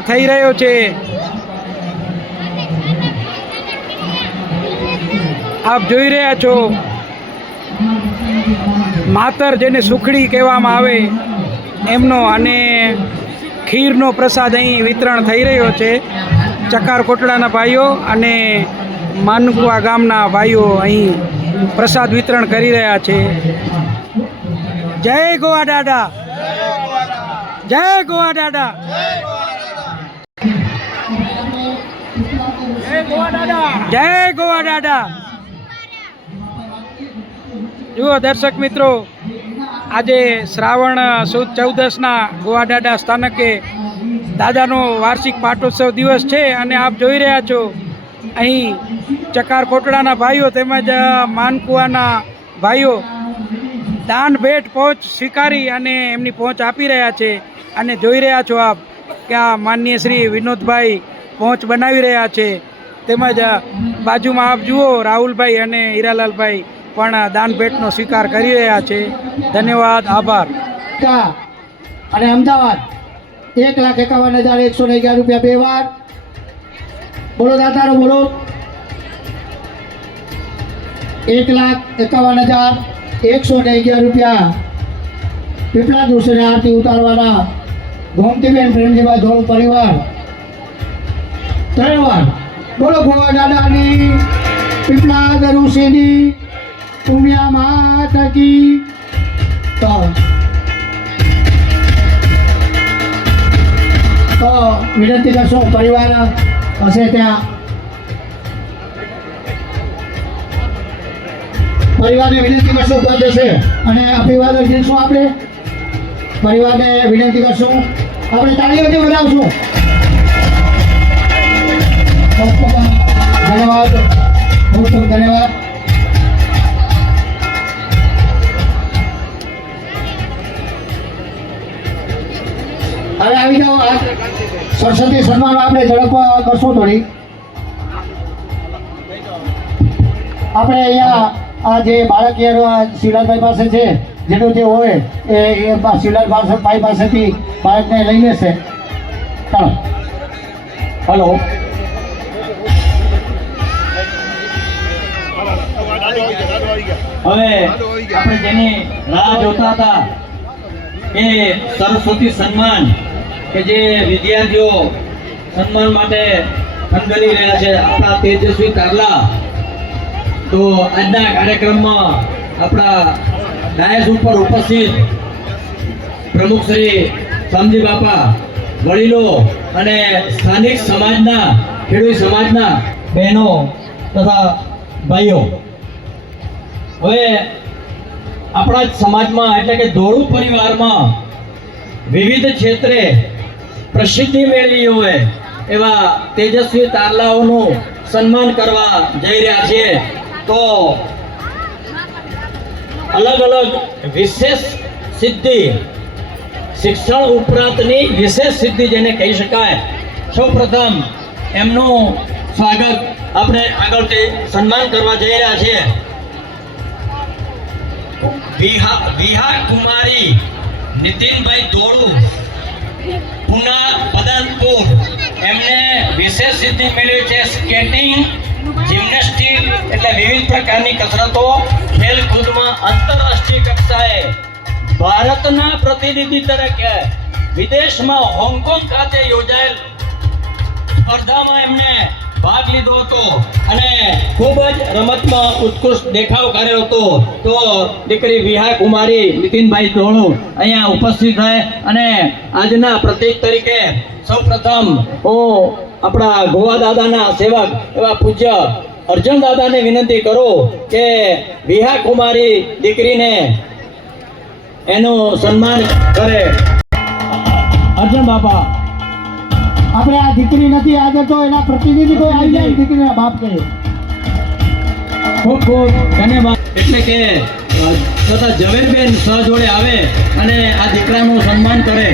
વિતરણ થઈ રહ્યો છે. આપ જોઈ રહ્યા છો. માતર જેને સુખડી કહેવામાં આવે, એમનો અને ખીરનો પ્રસાદ અહીં વિતરણ થઈ રહ્યો છે. ચકાર કોટડાના ભાઈઓ અને માનકુવા ગામના ભાઈઓ અહીં પ્રસાદ વિતરણ કરી રહ્યા છે. જય ગોવા દાદા. જય ગોવા દાદા. જય ગોવા દાદા. જુઓ દર્શક મિત્રો, આજે શ્રાવણ સુદ ચૌદસના ગોવા દાદા સ્થાનકે દાદાનો વાર્ષિક પાટોત્સવ દિવસ છે અને આપ જોઈ રહ્યા છો, અહીં ચકાર કોટડાના ભાઈઓ તેમજ માનકુવાના ભાઈઓ દાન ભેટ પહોંચ સ્વીકારી અને એમની પહોંચ આપી રહ્યા છે અને જોઈ રહ્યા છો આપ કે આ માનનીય શ્રી વિનોદભાઈ પહોંચ બનાવી રહ્યા છે. તેમજ બાજુમાં આપ જુઓ, રાહુલભાઈ અને હીરાલાલભાઈ પણ દાન ભેટનો સ્વીકાર કરી રહ્યા છે. ધન્યવાદ, આભાર. અને અમદાવાદ, એક લાખ એકાવન હજાર એકસો ને અગિયાર રૂપિયા બે વાર. બોલો દાતારો, બોલો. એક લાખ એકાવન હજાર એકસો ને અગિયાર રૂપિયા. પીપળા દુસરે આરતી ઉતારવાના ગોમતીબેન પ્રેમજીભાઈ ધોળ પરિવાર. ત્રણ વાર. બોલો ભોવા દાદાની પીપળા દરુસીની ઉમિયા માત કી તો વિનંતી કરશો, પરિવાર હશે ત્યાં. પરિવારને વિનંતી કરશું પદ જશે અને અભિવાદન દેશું આપણે. પરિવારને વિનંતી કરશું. આપણે તાળીઓથી વધાવશું. ધન્યવાદ. ખૂબ ખૂબ ધન્યવાદ. હવે આવી જાઓ. સરસ્વતી સન્માન આપણે ઝડપવા કરશું થોડી. આપણે અહીંયા આ જે બાળક શિવલાલભાઈ પાસે છે, જેનું જે હોય, એ શિવલાલભાઈ ભાઈ પાસેથી બાળકને લઈ લેશે. ચાલો. હલો. હવે આપણે જેની રાહ જોતા હતા એ સરસ્વતી સન્માન કે જે વિદ્યાર્થીઓ સન્માન માટે ખંગરી રહ્યા છે આપણા તેજસ્વી કારલા તો આજના કાર્યક્રમમાં આપણા ડાયસ ઉપર ઉપસ્થિત પ્રમુખ શ્રી સમજી બાપા વડીલો અને સ્થાનિક સમાજના ખેડૂત સમાજના બહેનો તથા ભાઈઓ. હવે આપણા સમાજમાં એટલે કે ધોળું પરિવારમાં વિવિધ ક્ષેત્રે પ્રસિદ્ધિ મેળવી હોય એવા તેજસ્વી તારલાઓનું સન્માન કરવા જઈ રહ્યા છીએ, તો અલગ અલગ વિશેષ સિદ્ધિ, શિક્ષણ ઉપરાંતની વિશેષ સિદ્ધિ જેને કહી શકાય. સૌપ્રથમ એમનું સ્વાગત આપણે આગળથી સન્માન કરવા જઈ રહ્યા છીએ. વિહા વિહા કુમારી નીતિનભાઈ દોડુ પુના પદનપુર. એમને વિશેષ સિદ્ધિ મેળવી છે સ્કેટિંગ જિમ્નેસ્ટિક એટલે વિવિધ પ્રકારની કસરતો ખેલકૂદમાં આંતરરાષ્ટ્રીય કક્ષાએ. ભારતના પ્રતિનિધિ તરીકે વિદેશમાં હોંગકોંગ ખાતે યોજાયેલ સ્પર્ધામાં એમને ભાગ લીધો હતો અને ખૂબ જ રમતમાં ઉત્કૃષ્ટ દેખાવ કર્યો હતો. તો દીકરી વિહા કુમારી નીતિનભાઈ ધોળુ અહીંયા ઉપસ્થિત થાય અને આજના પ્રતિક તરીકે સૌપ્રથમ હું આપણા ગોવા દાદાના સેવક એવા પૂજ્ય અર્જુન દાદાને વિનંતી કરું કે વિહા કુમારી દીકરીને એનું સન્માન કરે. અર્જુન બાપા આપણે આ દીકરી નથી આજે તો એના પ્રતિનિધિ કોઈ આવી જાય દીકરીના બાપ કહે ખૂબ ખૂબ ધન્યવાદ. એટલે કે તથા ઝવેરબેન સહ જોડે આવે અને આ દીકરાનું સન્માન કરે.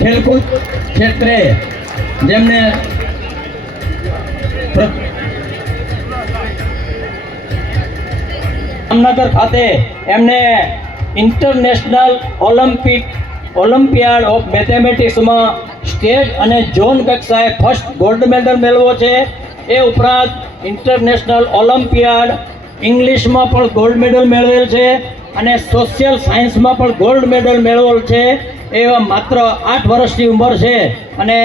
ખેલકૂદ ક્ષેત્રે જેમને જામનગર ખાતે એમને ઇન્ટરનેશનલ ઓલિમ્પિક ઓલિમ્પિયાડ ઓફ મેથેમેટિક્સમાં સ્ટેટ અને ઝોન કક્ષાએ ફર્સ્ટ ગોલ્ડ મેડલ મેળવ્યો છે. એ ઉપરાંત ઇન્ટરનેશનલ ઓલિમ્પિયાડ ઇંગ્લિશમાં પણ ગોલ્ડ મેડલ મેળવેલ છે અને સોશિયલ સાયન્સમાં પણ ગોલ્ડ મેડલ મેળવેલ છે. એ માત્ર આઠ વર્ષની ઉંમર છે અને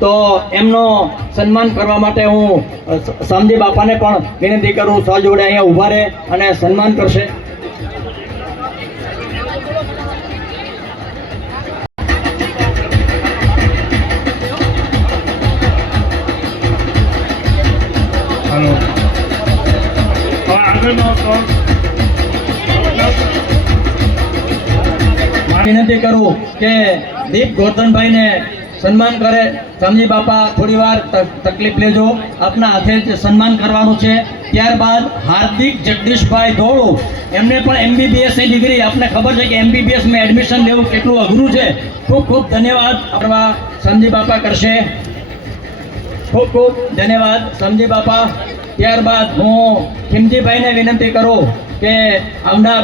તો એમનો સન્માન કરવા માટે હું અ, બાપાને પણ વિનંતી કરું સહજોડે અહીંયા ઊભા રહે અને સન્માન કરશે. વિનંતી કરું કે દીપ ગોરધનભાઈને સન્માન કરે. સમજી બાપા થોડી વાર તકલીફ લેજો. આપના હાથે સન્માન કરવાનું છે. ત્યારબાદ હાર્દિક જગદીશભાઈ ધોળુ. એમને પણ એમબીબીએસની ડિગ્રી. આપને ખબર છે કે એમબીબીએસમાં એડમિશન લેવું કેટલું અઘરું છે. ખૂબ ખૂબ ધન્યવાદ. આપણા સમજી બાપા કરશે. ખૂબ ખૂબ ધન્યવાદ, સમજી બાપા. ત્યારબાદ હું ખીમજીભાઈને વિનંતી કરું કે આવનાર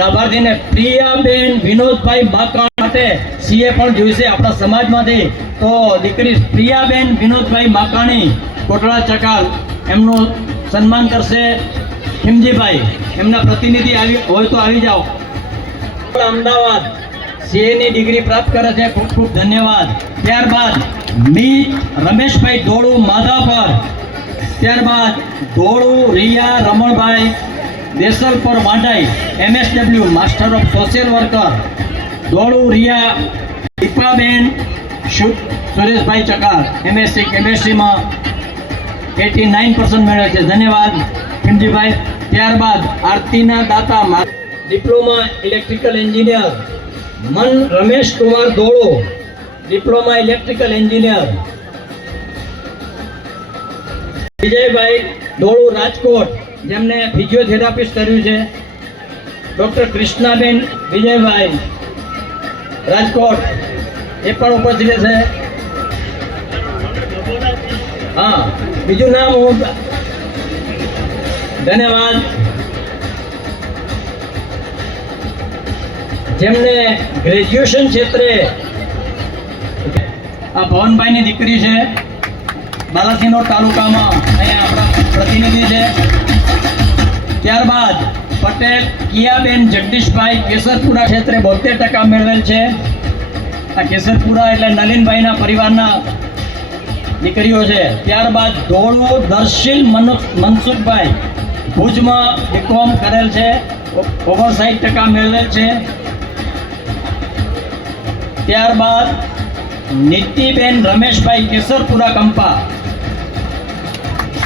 લાભાર્થીને પ્રિયાબેન વિનોદભાઈ બાકાણ માટે સીએ પણ જોઈશે આપણા સમાજમાંથી. તો દીકરી પ્રિયાબેન વિનોદભાઈ માકાણી કોટડા ચકાલ એમનું સન્માન કરશે હિમજીભાઈ એમના પ્રતિનિધિ આવી હોય તો આવી જાઓ. અમદાવાદ સીએની ડિગ્રી પ્રાપ્ત કરે છે. ખૂબ ખૂબ ધન્યવાદ. ત્યારબાદ મી રમેશભાઈ ધોળુ માધાપર ત્યારબાદ Dholu Riya Ramanbhai Desalpar Vandhai MSW, master of social worker, Dodu Riya, Dipaben Sureshbhai Chakar, MSc કેમેસ્ટ્રીમાં eighty nine percent મેળવે છે. ધન્યવાદ ખીમજીભાઈ ત્યારબાદ આરતીના દાતા ડિપ્લોમા ઇલેક્ટ્રિકલ એન્જિનિયર મન Ramesh Kumar Dodo. Diploma electrical engineer. Vijaybhai Dodu Rajkot. જેમને physiotherapist કર્યું છે. ડૉક્ટર કૃષ્ણાબેન વિજયભાઈ રાજકોટ, એ પણ ઉપસ્થિત છે. હા, બીજું નામ હું ધન્યવાદ. જેમને ગ્રેજ્યુએશન ક્ષેત્રે આ ભવનભાઈની દીકરી છે. બાલાસિનોર તાલુકામાં અહીંયા આપણા પ્રતિનિધિ છે. ત્યારબાદ પટેલ, કિયાબેન, જગદીશભાઈ, કેસરપુરા ક્ષેત્રે બોતેર ટકા મેળવેલ છે. આ કેસરપુરા એટલે નલિનભાઈના પરિવારના દીકરીઓ છે. ત્યારબાદ ધોળો દર્શિલ મનુ, મનસુખભાઈ ભુજમાં બીકોમ કરેલ છે. ઓગણસાઠ ટકા મેળવેલ છે. ત્યારબાદ નીતિબેન રમેશભાઈ કેસરપુરા કંપા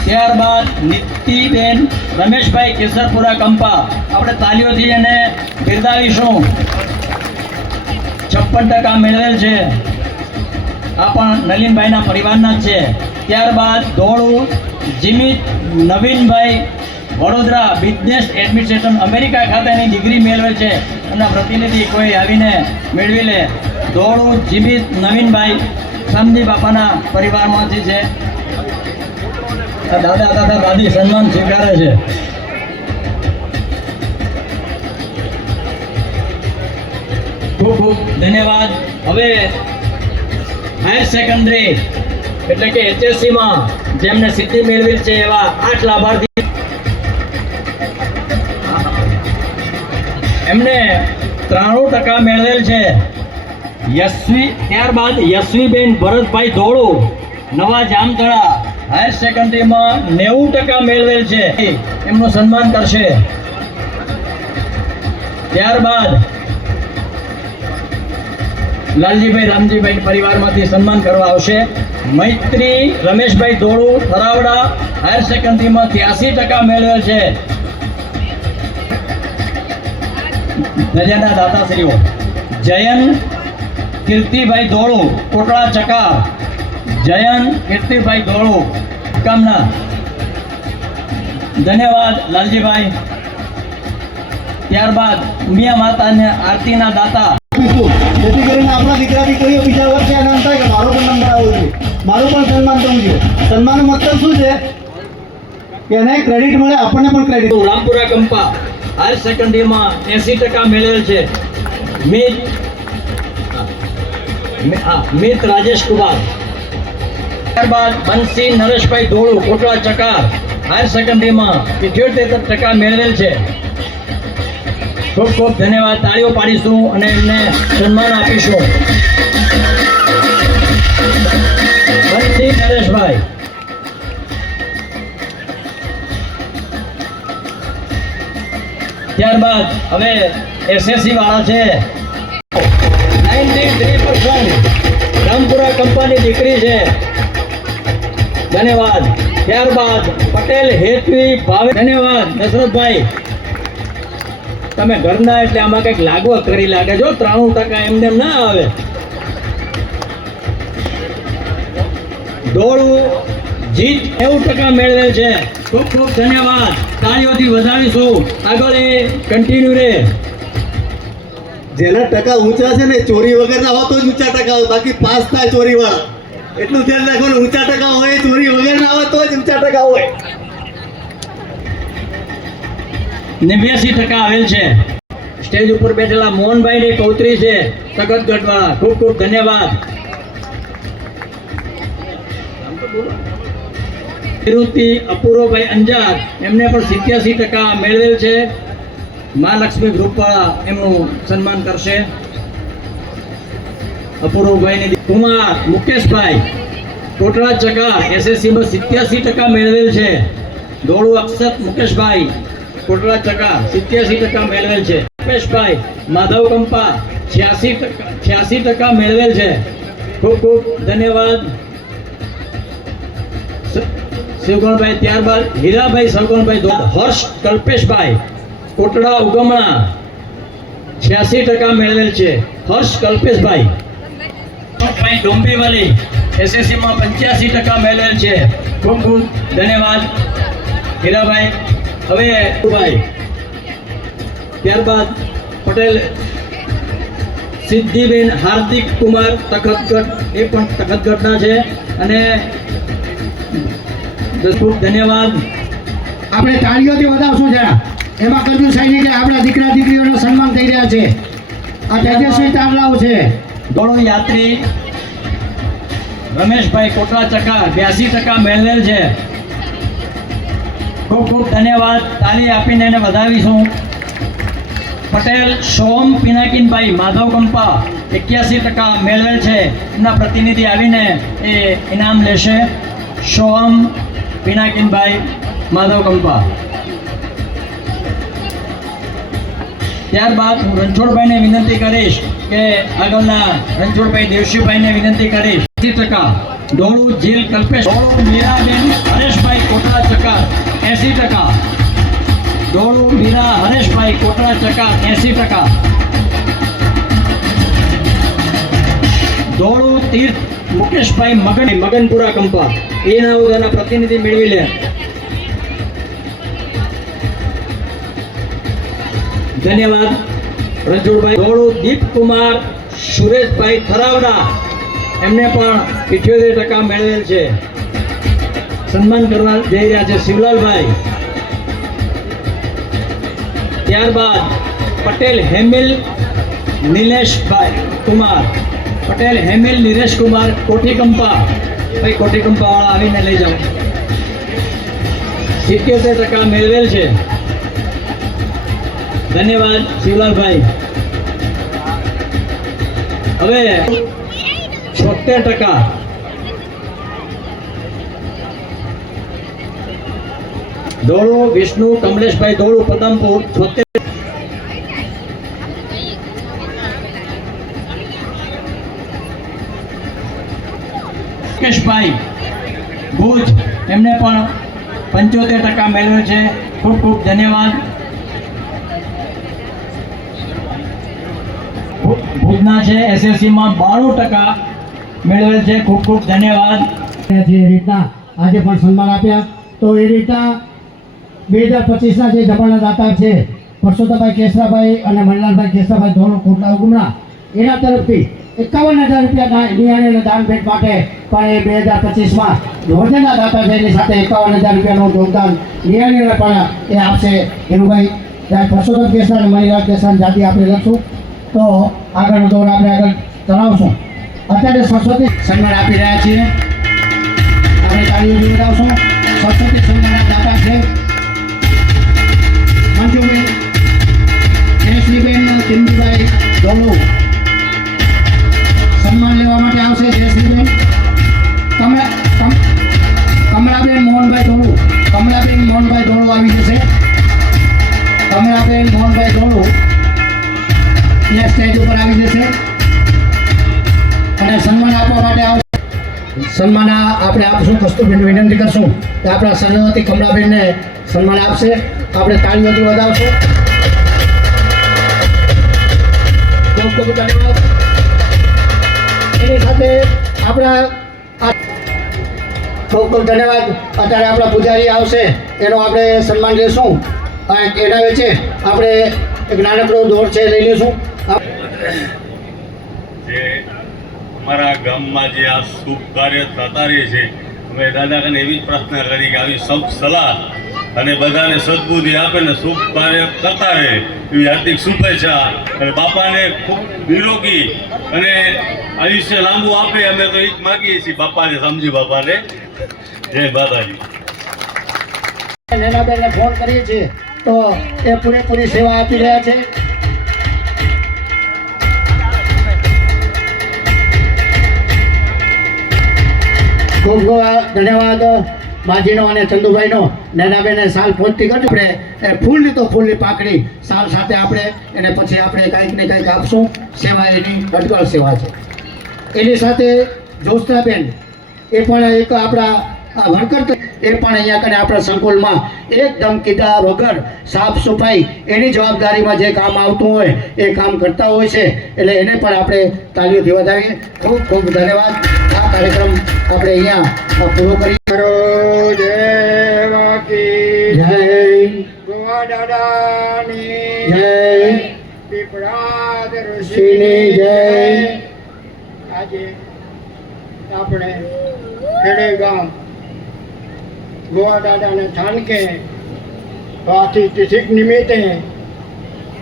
ત્યારબાદ નીતિબેન રમેશભાઈ કેસરપુરા કંપા. આપણે તાલીઓથી એને બિરદાવીશું. છપ્પન ટકા મેળવેલ છે. આ પણ નલિનભાઈના પરિવારના જ છે. ત્યારબાદ Dholu, Jimit, Navinbhai, Vadodara business administration America ખાતેની ડિગ્રી મેળવેલ છે. એમના પ્રતિનિધિ કોઈ આવીને મેળવી લે. ધોળુ, જીમિત, નવીનભાઈ, સમજી બાપાના પરિવારમાંથી છે. દાદા દાદા દાદી સન્માન સ્વીકારે છે. ખૂબ ખૂબ ધન્યવાદ. હવે હાયર સેકન્ડરી એટલે કે એચએસસીમાં જેમને સિદ્ધિ મેળવી છે એવા આઠ લાભાર્થી એમને ત્રાણું ટકા મેળવેલ છે. યશવી ત્યારબાદ યશવીબેન ભરતભાઈ ધોળુ નવા જામતળા હાયર સેકન્ડરીમાં નેવું ટકા મેળવેલ છે. એમનું સન્માન કરશે. ત્યારબાદ લાલજીભાઈ રામજીભાઈ પરિવારમાંથી સન્માન કરવા આવશે. મૈત્રી રમેશભાઈ ધોળુ થરાવડા હાયર સેકન્ડરીમાં ત્યાસી ટકા મેળવેલ છે. નજરના દાતાશ્રીઓ જયન કીર્તિભાઈ ધોળુ, કોટડા ચકાર જયન કીર્તિભાઈ ગોળો કામના ધન્યવાદ લાલજીભાઈ. ત્યારબાદ ઉમિયા માતાને આરતીના દાતા. જેથી કરીને આપણા દીકરા દીકરીઓ બીજા વર્ષે એનામ થાય કે મારો પણ નંબર આવવો જોઈએ મારું પણ સન્માન થવું જોઈએ સન્માનનો મતલબ શું છે? કે એને ક્રેડિટ મળે આપણને પણ ક્રેડિટ રામપુરા કંપા હાયર સેકન્ડરીમાં એસી ટકા મેળવેલ છે. મિત હા, મિત રાજેશ કુમાર. ત્યારબાદ બંસી નરેશભાઈ ધોળું, કોટડા ચકાર. હાયર સેકન્ડરીમાં ઇઠ્યોતેર ટકા મેળવેલ છે. ખૂબ ખૂબ ધન્યવાદ. તાળીઓ પાડીશું અને એમને સન્માન આપીશું. બંસી નરેશભાઈ. ત્યારબાદ હવે એસએસસી વાળા છે. Ninety three percent. રામપુરા કંપની દીકરી છે. ધન્યવાદ. ત્યારબાદ પટેલ હેતવી ભાવે ધન્યવાદ, દશરથભાઈ. તમે ઘરના એટલે આમાં કંઈક લાગવત કરી લાગે જો ત્રાણું ટકા એમને ના આવે. દોડવું જીત નેવું ટકા મેળવેલ છે. ખૂબ ખૂબ ધન્યવાદ. તાળીઓથી વધાવીશું આગળ એ કન્ટિન્યુ રહે જેના ટકા ઊંચા છે ને, ચોરી વગરના ના તો જ ઊંચા ટકા બાકી પાસ થાય ચોરી વાળા એટલું ધ્યાન રાખવાનું, ઊંચા ટકા હોય ચોરી વગરના હોય, તો જ ઊંચા ટકા હોય. નેવ્યાસી ટકા આવેલ છે. સ્ટેજ ઉપર બેઠેલા મોહનભાઈની કૌત્રી છે તગત ગઢવાળા. ખૂબ ખૂબ ધન્યવાદ. નિવૃત્તિ અપૂર્વભાઈ અંજાર, એમને પણ સિત્યાસી ટકા મેળવેલ છે. મહાલક્ષ્મી ગ્રુપવાળા એમનું સન્માન કરશે. અપૂર્વભાઈની દી- કુમાર મુકેશભાઈ કોટડા ચકાર એસએસસીમાં સિત્યાસી ટકા મેળવેલ છે દોડું અક્ષત મુકેશભાઈ કોટડા ચકાર સિત્યાસી ટકા મેળવેલ છે મુકેશભાઈ માધવ કંપા છ્યાસી ટકા છ્યાસી ટકા મેળવેલ છે ખૂબ ખૂબ ધન્યવાદ સ- શિવગણભાઈ ત્યારબાદ હીરાભાઈ સલગણભાઈ દો- હર્ષ કલ્પેશભાઈ કોટડા ઉગમણા છ્યાસી ટકા મેળવેલ છે હર્ષ કલ્પેશભાઈ ભાઈ ડોંબીવલી એસએસસીમાં પંચ્યાસી ટકા મેળવેલ છે. ખૂબ ખૂબ ધન્યવાદ. હીરાભાઈ, હવે ભાઈ ત્યારબાદ પટેલ, સિદ્ધિબેન, હાર્દિક કુમાર તખતગઢ. એ પણ તખતગઢના છે. અને ખૂબ ધન્યવાદ. આપણે તાળીઓથી વધાવશું જરા. એમાં કરજુ સાહેબ કે આપણા દીકરા દીકરીઓનું સન્માન થઈ રહ્યા છે. આ તેજસ્વી તારલાઓ છે. દોડો યાત્રી રમેશભાઈ કોટલા ચકા બ્યાસી ટકા મેળવેલ છે. ખૂબ ખૂબ ધન્યવાદ. તાલી આપીને એને વધાવીશું. પટેલ, સોમ, પિનાકીનભાઈ, માધવ કંપા એક્યાસી ટકા મેળવેલ છે. એમના પ્રતિનિધિ આવીને એ ઇનામ લેશે. સોમ, પિનાકીનભાઈ, માધવ કંપા. ત્યારબાદ હું રણછોડભાઈને વિનંતી કરીશ કે આગળના રણછોડભાઈ દેવશીભાઈને વિનંતી કરીશ એસી ટકા. ડોળું જીલ કલ્પેશ. ડોળું મીરાબેન હરેશભાઈ કોટડા ચકા એસી ટકા. ડોળું મીરા હરેશભાઈ કોટડા ચકા એસી ટકા. ડોળું તીર્થ મુકેશભાઈ મગન. મગનપુરા કંપા. એના ઉદાના પ્રતિનિધિ મેળવી લે. ધન્યવાદ. રણછોડભાઈ ગોળુ દીપકુમાર, સુરેશભાઈ થરાવડા. એમને પણ ઇઠ્યોતેર ટકા મેળવેલ છે. સન્માન કરવા જઈ રહ્યા છે શિવલાલભાઈ. ત્યારબાદ પટેલ, હેમિલ, નિલેશભાઈ કુમાર. પટેલ, હેમિલ, નિલેશ કુમાર કોઠી કંપા ભાઈ કોઠી કંપા વાળા આવીને લઈ જાઓ. સિત્યોતેર ટકા મેળવેલ છે. ધન્યવાદ, શિવલાલભાઈ. હવે છોતેર ટકા. દોડો, વિષ્ણુ, કમલેશભાઈ ધોળું પદમપુર, છોતેર. મુકેશભાઈ, ભુજ. એમને પણ પંચોતેર ટકા મેળવ્યો છે. ખૂબ ખૂબ ધન્યવાદ. ભુ- છે એસએસસીમાં બાણું ટકા મેળવેલ છે. ખૂબ ખૂબ ધન્યવાદ. જે રીતના આજે પણ સન્માન આપ્યા. તો એ રીતના બે હજાર પચીસના જે જમાના દાતા છે, પરસોત્તમભાઈ કેસરાભાઈ અને મણિલાલભાઈ કેસરાભાઈ ધોરણ કોટલા ઉગમણા એના તરફથી એકાવન હજાર રૂપિયા નિહાળીને દાન ભેટ માટે પણ એ બે હજાર પચીસમાં યોજના દાતા છે. એની સાથે એકાવન હજાર રૂપિયાનું યોગદાન નિહાળીને પણ એ આપશે. એનું ભાઈ પરસોત્તમ કેસરા અને મણિલાલ કેસરાની જાતિ આપણે લખશું. તો આગળનો દોર આપણે આગળ ચલાવશું. અત્યારે સરસ્વતી સન્માન આપી રહ્યા છીએ. આપણે તાળીઓ બતાવશું. સરસ્વતી સન્માન દાતા છે. મંજુબેન, જયશ્રીબેન ચિંદુભાઈ ડોલુ સન્માન લેવા માટે આવશે જયશ્રીબેન. તમે કમળાબેન મોહનભાઈ ડોલુ કમળાબેન મોહનભાઈ ડોલુ આવી જશે. કમળાબેન મોહનભાઈ ધોળું અને સન્માન આપવા માટે આવશે સન્માન આપણે આપશું કસ્તુરબેન વિનંતી કરશું કે આપણા સહયોગી કમળાબેનને સન્માન આપશે. આપણે તાળીઓથી વધાવશું. ખૂબ ખૂબ ધન્યવાદ. એની સાથે આપણા ખૂબ ખૂબ ધન્યવાદ. અત્યારે આપણા પૂજારી આવશે. એનો આપણે સન્માન લેશું. એના વેચે આપણે એક નાનકડો દોર છે લઈ લઈશું. અમારા ગામમાં જે આ શુભ કાર્ય થતા રહે છે, અમે દાદાકને એવી જ પ્રાર્થના કરી કે આવી સબ સલાહ અને બધાને સદબુદ્ધિ આપે ને શુભ કાર્ય કરતા રહે એવી હાર્દિક શુભેચ્છા. અને બાપાને ખૂબ નિરોગી અને આયુષ્ય લાંબુ આપે અમે તો એ જ માગીએ છીએ. બાપાને સમજી બાપાને. જય બાબાજી નેનાબેનને ફોન કરીએ છીએ. તો એ પૂરેપૂરી સેવા આપી રહ્યા છે. ખૂબ ખૂબ ધન્યવાદ માજીનો અને ચંદુભાઈનો. નેનાબેને સાલ પહોંચતી કરી આપણે ફૂલની તો ફૂલની પાકડી સાલ સાથે આપણે, એને પછી આપણે કંઈક ને કંઈક આપશું. સેવા એની અટકળ સેવા છે. એની સાથે જોસ્નાબેન એ પણ એક આપણા વણકર એ પણ અહીંયા કને આપણા સંકુલમાં એકદમ કીધા વગર સાફ સફાઈ, એની જવાબદારીમાં જે કામ આવતું હોય, એ કામ કરતા હોય છે. એટલે એને પણ આપણે તાલીઓથી વધાવીએ ખૂબ ખૂબ ધન્યવાદ. આ કાર્યક્રમ આપણે અહીંયા પૂરો કરી જય જય ઋષિની જય. આજે આપણે ખેડે ગામ ગોવા દાદાને થાનકે વાથી તિથિક નિમિત્તે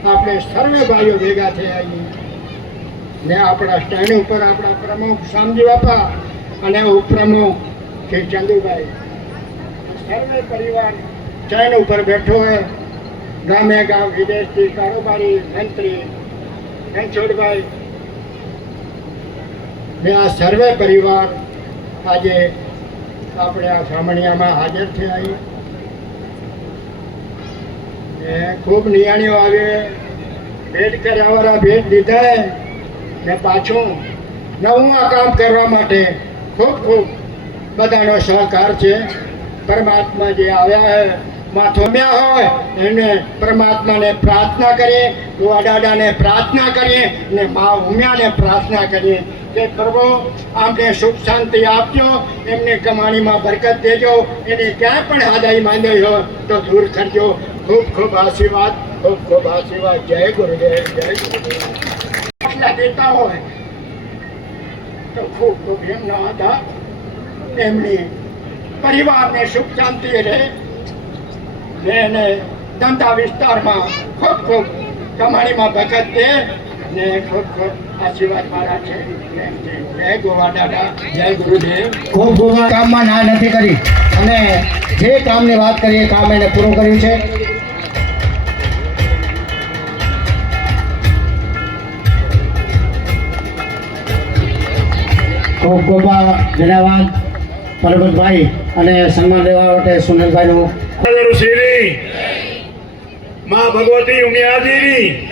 આપણે સર્વે ભાઈઓ ભેગા થયા છીએ. ને આપણા સ્ટેન્ડ ઉપર આપણા પ્રમુખ શામજી બાપા અને ઉપપ્રમુખ શ્રી ચંદુભાઈ. સર્વે પરિવાર સ્ટેન્ડ ઉપર બેઠો હોય ગામે ગામ વિદેશથી કારોબારી મંત્રી રણછોડભાઈ ને આ સર્વે પરિવાર આજે આપણે આ સામણિયામાં હાજર થયા છીએ. ખૂબ નિયાણીઓ આવે. ભેટ કર્યા વાળા ભેટ દીધા ને પાછું નવું આ કામ કરવા માટે ખૂબ ખૂબ બધાનો સહકાર છે. પરમાત્મા જે આવ્યા હે માથોમ્યા હોય, એને પરમાત્માને પ્રાર્થના કરીએ ગોવા દાદાને પ્રાર્થના કરીએ ને મા ઉમિયાને પ્રાર્થના કરીએ. કે પ્રભુ આપણે સુખ શાંતિ આપજો, એમને કમાણીમાં બરકત દેજો, એને ક્યાંય પણ હાદાઈ માંદાઈ હોય તો દૂર કરજો. ખૂબ ખૂબ આશીર્વાદ, ખૂબ ખૂબ આશીર્વાદ. જય ગુરુદેવ જય ગુરુદેવ. આટલા દેતા હોય. તો ખૂબ ખૂબ એમના હતા એમની પરિવારને સુખ શાંતિ રહે. ને એને ધંધા વિસ્તારમાં ખૂબ ખૂબ કમાણીમાં બચત દે. ને ખૂબ ખૂબ આશીર્વાદ મારા છે. જય ગોવા દાદા. જય ગુરુદેવ. ખૂબ ખૂબ કામમાં ના નથી કરી. અને જે કામની વાત કરીએ કામ એને પૂરું કર્યું છે. ખૂબ ખૂબ ધન્યવાદ પરબતભાઈ અને સન્માન લેવા માટે સુનિલભાઈનું. માં ભગવતી ઉમિયાજીની.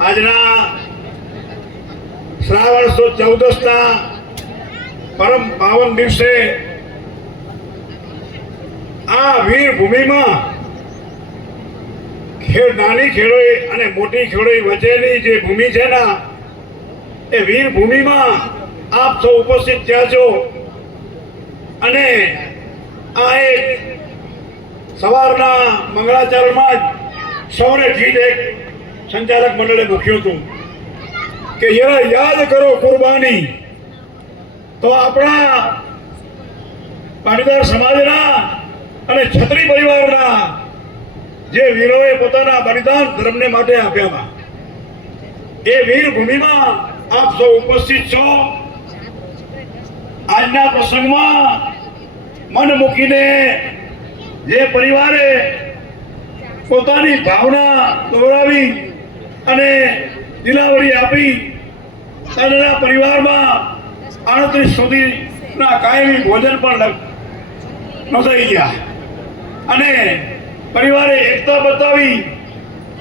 આજના શ્રાવણ સુદ ચૌદસના પરમ પાવન દિવસે આ વીર ભૂમિમાં ખેડ નાની ખેડોઈ અને મોટી ખેડોઈ વચ્ચેની જે ભૂમિ છે ને એ વીર ભૂમિમાં આપ સૌ ઉપસ્થિત થયા છો. અને આ એક સવારના મંગળાચરણમાં જ સૌને ગીત એક સંચાલક મંડળે મૂક્યું હતું. કે યાદ કરો કુરબાની. તો આપણા પાટીદાર સમાજના અને છત્રી પરિવારના જે વીરોએ પોતાના બલિદાન ધર્મને માટે આપ્યા એ વીર ભૂમિમાં આપ સૌ ઉપસ્થિત છો. આજના પ્રસંગમાં મન મૂકીને જે પરિવારે પોતાની ભાવના દોરાવી અને દિલાવરી આપી તેના પરિવારમાં આડત્રીસ સુધીના કાયમી ભોજન પણ નોંધાઈ ગયા. અને પરિવારે એકતા બતાવી,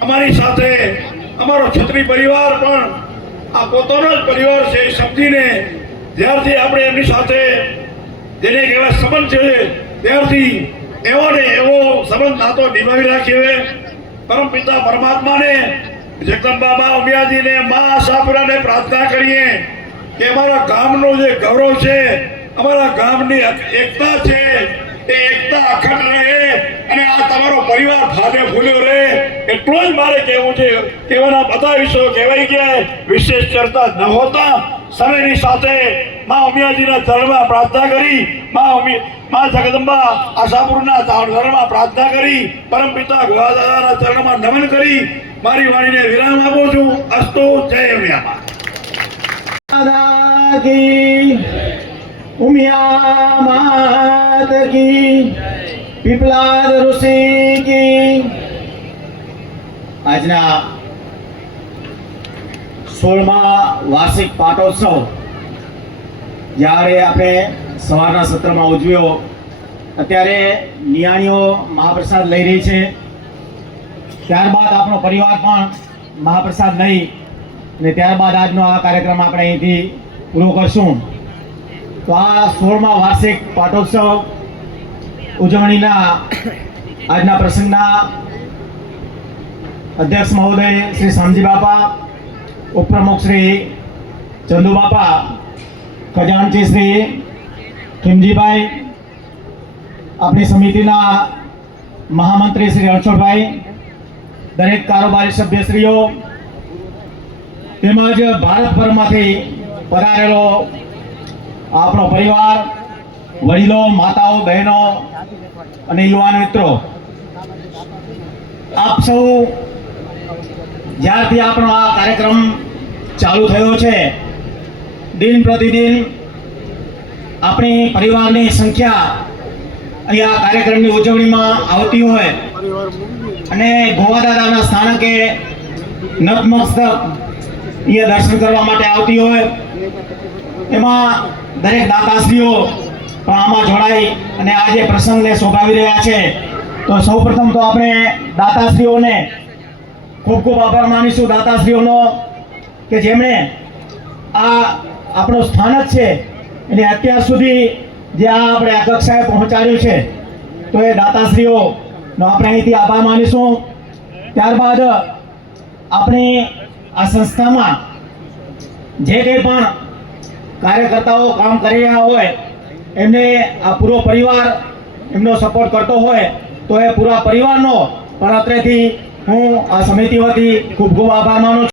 અમારી સાથે અમારો છત્રી પરિવાર પણ આ પોતાનો જ પરિવાર છે એ સમજીને જ્યારથી આપણે એમની સાથે જેને કહેવાય સંબંધ છે, ત્યારથી એવો ને એવો સંબંધ નાતો નિભાવી રાખીએ પરમ પિતા પરમાત્માને, જગદંબા મા મા આશાપુરાને પ્રાર્થના કરીએ કે અમારા ગામનો જે ગૌરવ છે, અમારા ગામની એકતા છે એ એકતા અખંડ રહે અને આ તમારો પરિવાર ભાગે ભૂલ્યો રહે. એટલું જ મારે કહેવું છે. કહેવાના બધા વિષયો કહેવાઈ ગયા વિશેષ ચર્ચા ન હોતા. સમયની સાથે મા ઉમિયાજીના ચરણમાં પ્રાર્થના કરી. મા મા જગદંબા આશાપુરના ચરણમાં પ્રાર્થના કરી. પરમપિતા ગોવાદાદાના ચરણમાં નમન કરી. મારી વાણીને વિરામ આપું છું. અસ્તુ જય ઉમિયા ઉમિયા માત કી પીપલાદ ઋષિ કી. આજના સોળમા વાર્ષિક પાટોત્સવ જ્યારે આપણે સવારના સત્રમાં ઉજવ્યો, અત્યારે નિયાણીઓ મહાપ્રસાદ લઈ રહી છે. ત્યારબાદ આપણો પરિવાર પણ મહાપ્રસાદ લઈ અને ત્યારબાદ આજનો આ કાર્યક્રમ આપણે અહીંથી પૂરો કરશું. તો આ સોળમા વાર્ષિક પાટોત્સવ ઉજવણીના આજના પ્રસંગના અધ્યક્ષ મહોદય શ્રી શામજી બાપા, ઉપપ્રમુખ શ્રી ચંદુ બાપા, ખજાનચી શ્રી ખીમજીભાઈ આપણી સમિતિના મહામંત્રી શ્રી રણછોડભાઈ દરેક કારોબારી સભ્યશ્રીઓ, તેમજ ભારતભરમાંથી પધારેલો આપણો પરિવાર, વડીલો, માતાઓ, બહેનો અને યુવાન મિત્રો, આપ સૌ જ્યારથી આપણો આ કાર્યક્રમ ચાલુ થયો છે, દિન પ્રતિદિન આપણી પરિવારની સંખ્યા અહીંયા કાર્યક્રમની ઉજવણીમાં આવતી હોય અને ગોવાદાદાના સ્થાનકે નતમસ્તક અહીંયા દર્શન કરવા માટે આવતી હોય, એમાં દરેક દાતાશ્રીઓ પણ આમાં જોડાઈ અને આ જે પ્રસંગને શોભાવી રહ્યા છે. તો સૌપ્રથમ તો આપણે દાતાશ્રીઓને ખૂબ ખૂબ આભાર માનીશું દાતાશ્રીઓનો કે જેમણે આ આપણો સ્થાનક છે એને અત્યાર સુધી જે આ આપણે આ પહોંચાડ્યું છે, તો એ દાતાશ્રીઓનો આપણે અહીંથી આભાર માનીશું. ત્યારબાદ આપણી આ સંસ્થામાં જે કંઈ પણ કાર્યકર્તાઓ કામ કરી રહ્યા હોય, એમને આ પૂરો પરિવાર એમનો સપોર્ટ કરતો હોય, તો એ પૂરા પરિવારનો પણ અત્રેથી હું આ સમિતિ વતી ખૂબ ખૂબ આભાર માનું છું.